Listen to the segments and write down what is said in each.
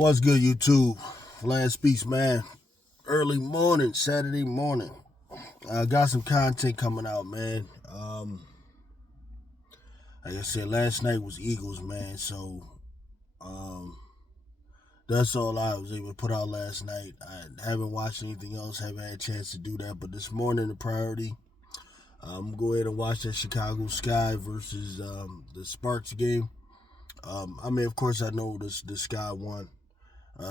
What's good, YouTube? Last speaks, man. Early morning, Saturday morning. I got some content coming out, man. Like I said, last night was Eagles, man. So, um, that's all I was able to put out last night. I haven't watched anything else. Haven't had a chance to do that. But this morning, the priority, I'm gonna go ahead and watch that Chicago Sky versus the Sparks game. Of course, I know the Sky won.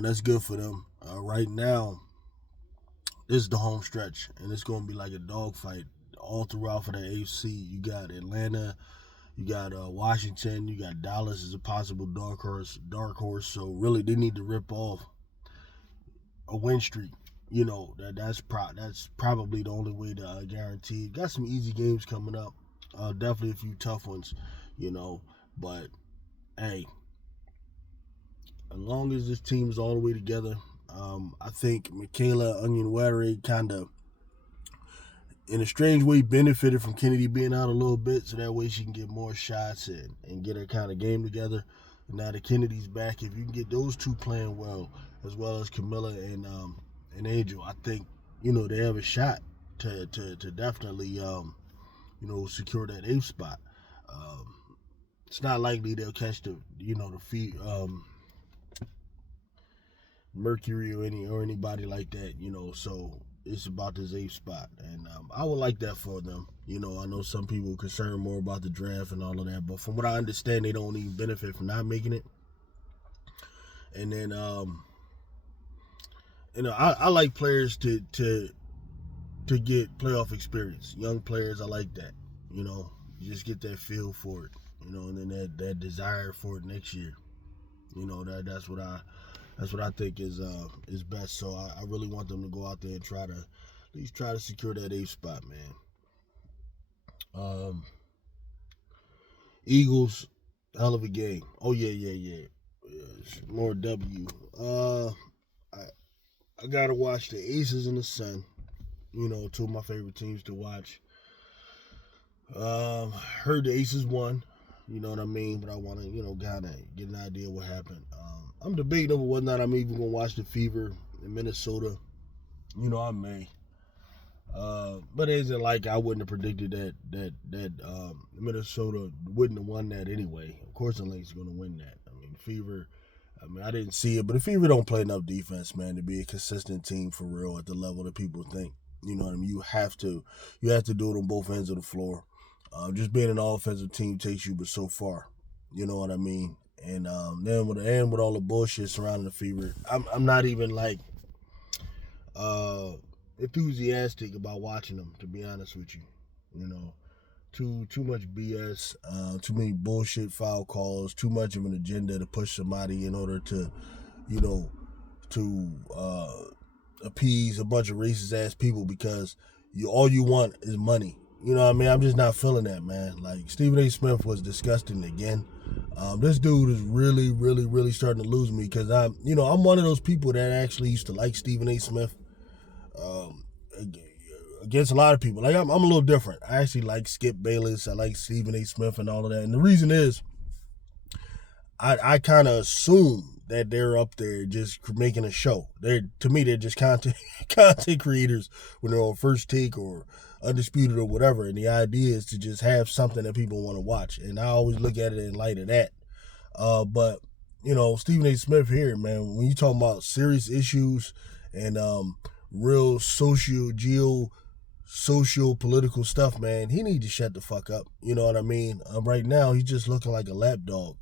That's good for them. Right now, this is the home stretch, and it's going to be like a dogfight all throughout for the AFC. You got Atlanta, you got Washington, you got Dallas as a possible dark horse. So really, they need to rip off a win streak. You know that's probably the only way to guarantee it. Got some easy games coming up. Definitely a few tough ones. But hey, as long as this team is all the way together, I think Michaela Onyenwere kind of, in a strange way, benefited from Kennedy being out a little bit, so that way she can get more shots and get her kind of game together. And now that Kennedy's back, if you can get those two playing well, as well as Camilla and Angel, I think they have a shot to definitely secure that eighth spot. It's not likely they'll catch the Mercury or anybody like that, so it's about this eighth spot, and I would like that for them. I know some people are concerned more about the draft and all of that, but from what I understand, they don't even benefit from not making it. And then I like players to get playoff experience. Young players, I like that. You just get that feel for it, and then that desire for it next year. That's what I think is best. So I really want them to go out there and at least try to secure that eighth spot, man. Eagles, hell of a game. Oh yeah. More W. I gotta watch the Aces and the Sun. Two of my favorite teams to watch. Heard the Aces won. You know what I mean? But I want to, kind of get an idea what happened. I'm debating over whether or not I'm even going to watch the Fever in Minnesota. I may. But it isn't like I wouldn't have predicted that Minnesota wouldn't have won that anyway. Of course, the Lynx are going to win that. Fever, I didn't see it, but the Fever don't play enough defense, man, to be a consistent team for real at the level that people think. You know what I mean? You have to do it on both ends of the floor. Just being an offensive team takes you but so far. You know what I mean? And then with all the bullshit surrounding the Fever, I'm not even like enthusiastic about watching them, to be honest with you. Too much BS, too many bullshit foul calls, too much of an agenda to push somebody in order to appease a bunch of racist ass people because all you want is money. I'm just not feeling that, man. Like, Stephen A. Smith was disgusting again. This dude is really, really, really starting to lose me because I'm one of those people that actually used to like Stephen A. Smith. Against a lot of people. Like, I'm a little different. I actually like Skip Bayless. I like Stephen A. Smith and all of that. And the reason is, I kind of assume that they're up there just making a show. To me, they're just content creators when they're on First Take or Undisputed or whatever. And the idea is to just have something that people want to watch. And I always look at it in light of that. But Stephen A. Smith here, man, when you talk about serious issues and real socio-political stuff, man, he needs to shut the fuck up. You know what I mean? Right now, he's just looking like a lapdog,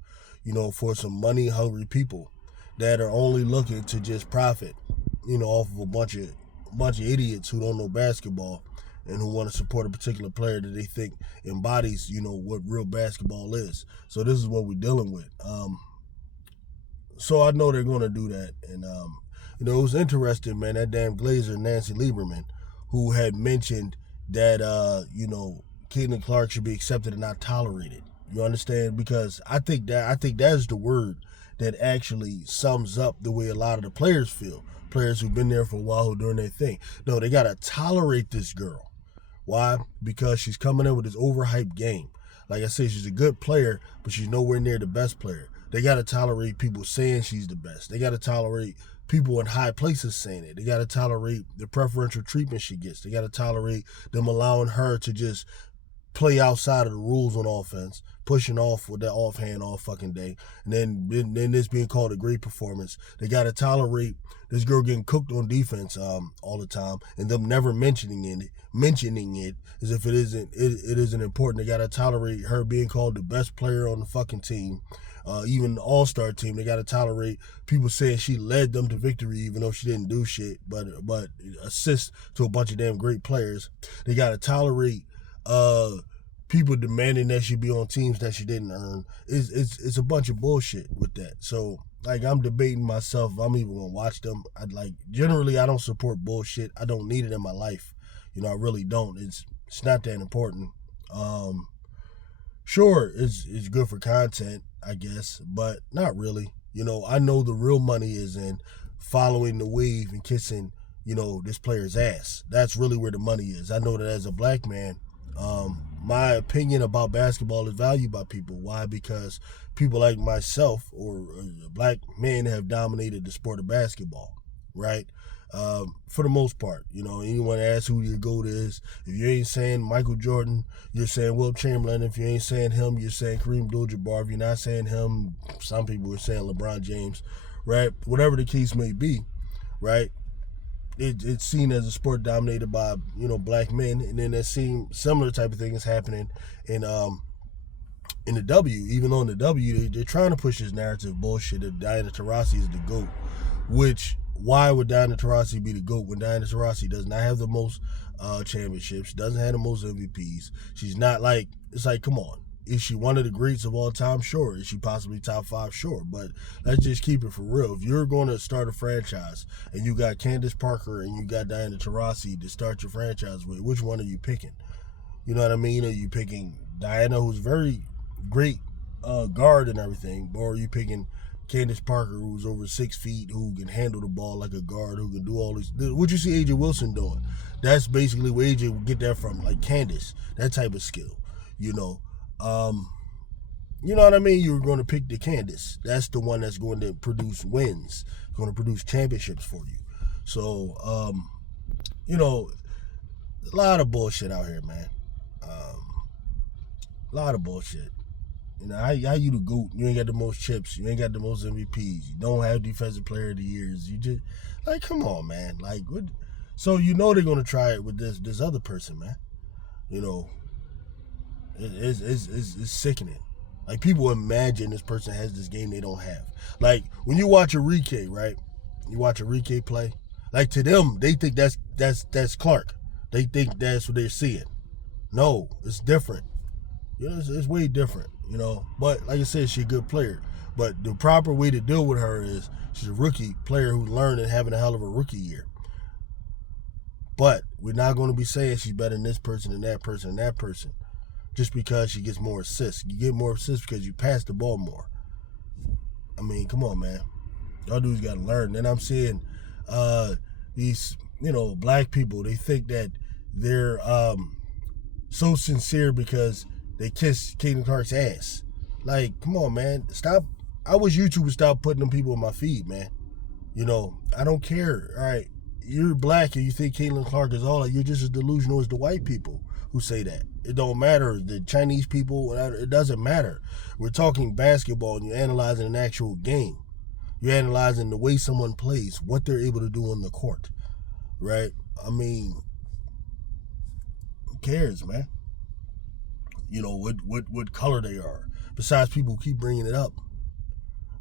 for some money-hungry people that are only looking to just profit, off of a bunch of idiots who don't know basketball and who want to support a particular player that they think embodies, what real basketball is. So this is what we're dealing with. So I know they're going to do that. And, it was interesting, man, that damn Glazer, Nancy Lieberman, who had mentioned that, Caitlin Clark should be accepted and not tolerated. You understand? Because I think that's the word that actually sums up the way a lot of the players feel. Players who've been there for a while, who are doing their thing. No, they got to tolerate this girl. Why? Because she's coming in with this overhyped game. Like I said, she's a good player, but she's nowhere near the best player. They got to tolerate people saying she's the best. They got to tolerate people in high places saying it. They got to tolerate the preferential treatment she gets. They got to tolerate them allowing her to just play outside of the rules on offense, pushing off with that offhand all fucking day, and then this being called a great performance. They got to tolerate this girl getting cooked on defense all the time, and them never mentioning it as if it isn't important. They got to tolerate her being called the best player on the fucking team. Even the all-star team, they got to tolerate people saying she led them to victory even though she didn't do shit, but assist to a bunch of damn great players. They got to tolerate people demanding that she be on teams that she didn't earn. It's a bunch of bullshit with that. So like, I'm debating myself if I'm even gonna watch them. Generally I don't support bullshit. I don't need it in my life. I really don't. It's not that important. Sure, it's good for content, I guess, but not really. I know the real money is in following the wave and kissing, this player's ass. That's really where the money is. I know that as a black man, my opinion about basketball is valued by people. Why? Because people like myself or black men have dominated the sport of basketball, right? For the most part, anyone asks who your GOAT is, if you ain't saying Michael Jordan, you're saying Wilt Chamberlain. If you ain't saying him, you're saying Kareem Abdul-Jabbar. If you're not saying him, some people are saying LeBron James, right? Whatever the case may be, right? It's seen as a sport dominated by black men, and then that same similar type of thing is happening in the W. Even though in the W they're trying to push this narrative bullshit that Diana Taurasi is the GOAT. Which, why would Diana Taurasi be the GOAT when Diana Taurasi does not have the most championships, doesn't have the most MVPs? She's not like, it's like, come on. Is she one of the greats of all time? Sure. Is she possibly top 5? Sure. But let's just keep it for real. If you're going to start a franchise and you got Candace Parker and you got Diana Taurasi to start your franchise with, which one are you picking? You know what I mean? Are you picking Diana, who's very great guard and everything, or are you picking Candace Parker, who's over 6 feet, who can handle the ball like a guard, who can do all this? What you see AJ Wilson doing? That's basically where AJ would get that from, like Candace, that type of skill, you know what I mean? You're going to pick the Candace. That's the one that's going to produce wins, going to produce championships for you. So, a lot of bullshit out here, man. A lot of bullshit. How you the GOAT? You ain't got the most chips. You ain't got the most MVPs. You don't have Defensive Player of the Years. You just, come on, man. What? So they're going to try it with this other person, man. It's sickening. People imagine this person has this game they don't have. When you watch a Rike, right? You watch a Rike play. To them, they think that's Clark. They think that's what they're seeing. No, it's different. It's way different. But like I said, she's a good player. But the proper way to deal with her is she's a rookie player who's learned and having a hell of a rookie year. But we're not going to be saying she's better than this person and that person and that person just because she gets more assists. You get more assists because you pass the ball more. I mean, come on, man. Y'all dudes got to learn. And I'm seeing these, black people, they think that they're so sincere because they kiss Caitlin Clark's ass. Come on, man. Stop. I wish YouTube would stop putting them people in my feed, man. I don't care. All right. You're black and you think Caitlin Clark is all that. You're just as delusional as the white people who say that. It don't matter. The Chinese people, it doesn't matter. We're talking basketball and you're analyzing an actual game. You're analyzing the way someone plays, what they're able to do on the court, right? I mean, who cares, man? What color they are. Besides, people who keep bringing it up.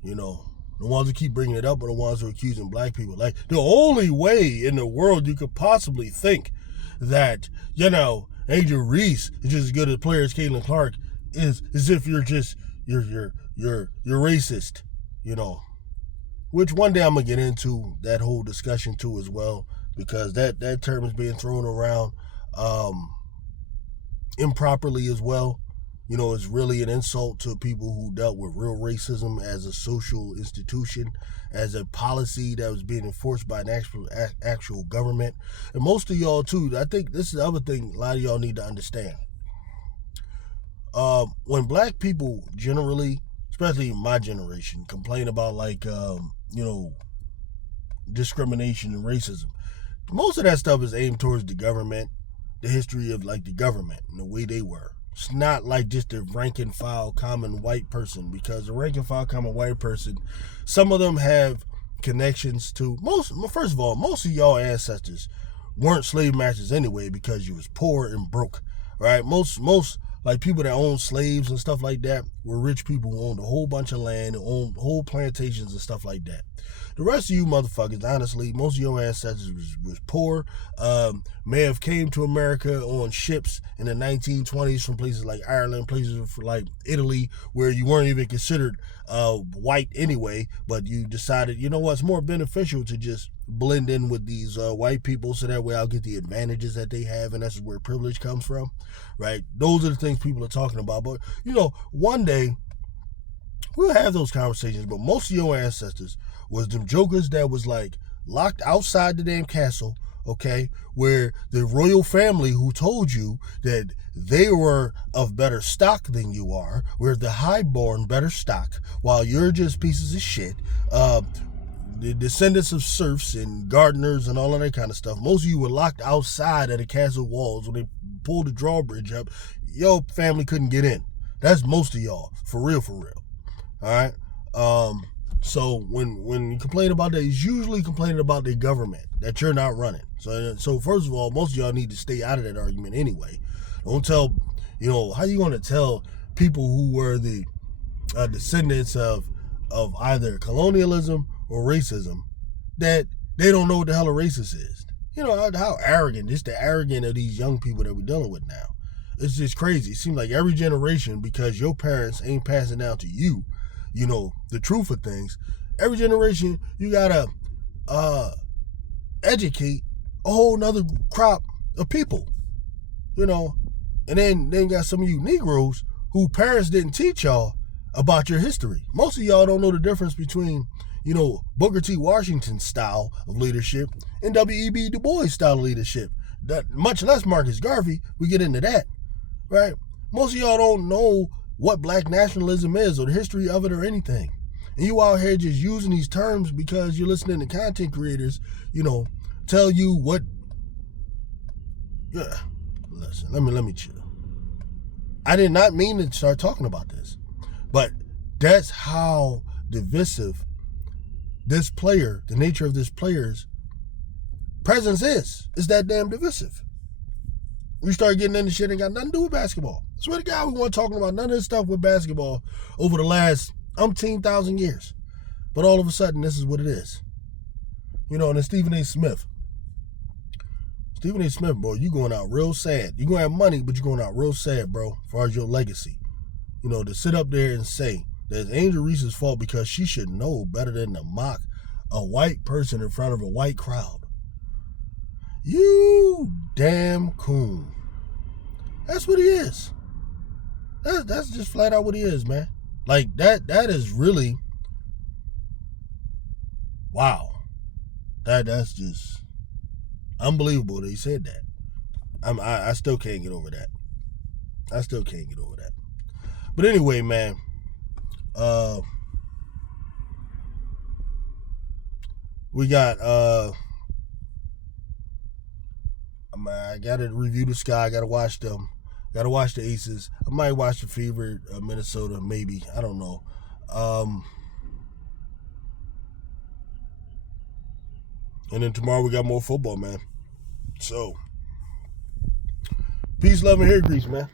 The ones who keep bringing it up are the ones who are accusing black people. The only way in the world you could possibly think that, Angel Reese is just as good a player as Caitlin Clark is as if you're racist, Which one day I'm gonna get into that whole discussion too as well, because that term is being thrown around improperly as well. It's really an insult to people who dealt with real racism as a social institution, as a policy that was being enforced by an actual government. And most of y'all too, I think this is the other thing a lot of y'all need to understand. When black people generally, especially my generation, complain about discrimination and racism. Most of that stuff is aimed towards the government, the history of the government and the way they were. It's not like just the rank and file common white person, because the rank and file common white person, some of them have connections to first of all, most of y'all ancestors weren't slave masters anyway, because you was poor and broke, right? Most people that owned slaves and stuff like that were rich people who owned a whole bunch of land and owned whole plantations and stuff like that. The rest of you motherfuckers, honestly, most of your ancestors was poor, may have came to America on ships in the 1920s from places like Ireland, places like Italy, where you weren't even considered white anyway, but you decided, you know what, it's more beneficial to just blend in with these white people, so that way I'll get the advantages that they have, and that's where privilege comes from, right? Those are the things people are talking about. But, one day, we'll have those conversations, but most of your ancestors was them jokers that was locked outside the damn castle, okay, where the royal family who told you that they were of better stock than you are, where the highborn better stock, while you're just pieces of shit, the descendants of serfs and gardeners and all of that kind of stuff. Most of you were locked outside of the castle walls. When they pulled the drawbridge up, your family couldn't get in. That's most of y'all, for real. All right. So when you complain about that, it's usually complaining about the government that you're not running. So first of all, most of y'all need to stay out of that argument anyway. Don't tell, how you going to tell people who were the descendants of either colonialism or racism that they don't know what the hell a racist is. How arrogant, just the arrogant of these young people that we're dealing with now. It's just crazy. It seems like every generation, because your parents ain't passing down to you, the truth of things, every generation you gotta educate a whole nother crop of people, and then got some of you Negroes who parents didn't teach y'all about your history. Most of y'all don't know the difference between, Booker T. Washington's style of leadership and W.E.B. Du Bois' style of leadership. That, much less Marcus Garvey. We get into that, right? Most of y'all don't know what black nationalism is or the history of it or anything. And you out here just using these terms because you're listening to content creators, tell you what. Yeah, listen, let me chill. I did not mean to start talking about this, but that's how divisive this player, the nature of this player's presence is. It's that damn divisive. We start getting into shit that ain't got nothing to do with basketball. I swear to God, we weren't talking about none of this stuff with basketball over the last umpteen thousand years. But all of a sudden, this is what it is. And then Stephen A. Smith. Stephen A. Smith, bro, you going out real sad. You're going to have money, but you're going out real sad, bro, as far as your legacy. To sit up there and say that it's Angel Reese's fault because she should know better than to mock a white person in front of a white crowd. You damn coon. That's what he is. That's just flat out what he is, man. That is really, wow. That's just unbelievable that he said that. I still can't get over that. But anyway, man, we got I gotta review the Sky. I gotta watch them. Gotta watch the Aces. I might watch the Fever, Minnesota, maybe. I don't know. And then tomorrow we got more football, man. So, peace, love, and hair grease, man.